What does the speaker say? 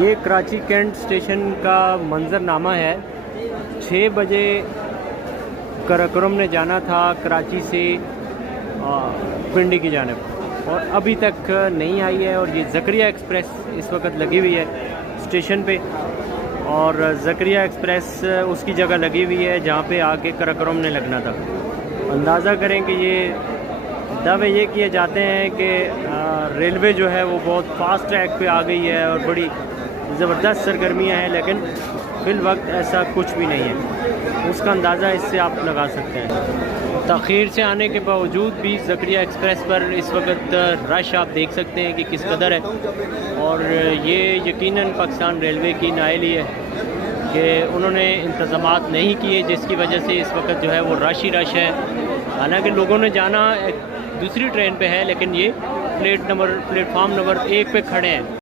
یہ Karachi Kent station کا منظرنامہ ہے۔ 6 بجے کراکرم نے جانا تھا کراچی سے پنڈی کی جانب، اور ابھی تک نہیں آئی ہے، اور یہ زکریہ ایکسپریس اس وقت لگی ہوئی ہے اسٹیشن پہ، اور زکریہ ایکسپریس اس کی جگہ لگی ہوئی ہے جہاں پہ آ کے کراکرم نے لگنا تھا۔ اندازہ کریں کہ یہ دعوے یہ کیے جاتے ہیں کہ ریلوے جو ہے وہ بہت فاسٹ ٹریک پہ آ گئی ہے اور بڑی زبردست سرگرمیاں ہیں، لیکن فی الوقت ایسا کچھ بھی نہیں ہے۔ اس کا اندازہ اس سے آپ لگا سکتے ہیں۔ تاخیر سے آنے کے باوجود بھی زکریہ ایکسپریس پر اس وقت رش آپ دیکھ سکتے ہیں کہ کس قدر ہے، اور یہ یقیناً پاکستان ریلوے کی نااہلی ہے کہ انہوں نے انتظامات نہیں کیے، جس کی وجہ سے اس وقت جو ہے وہ رش ہی رش ہے۔ حالانکہ لوگوں نے جانا دوسری ٹرین پہ ہے، لیکن یہ پلیٹ فارم نمبر 1 پہ کھڑے ہیں۔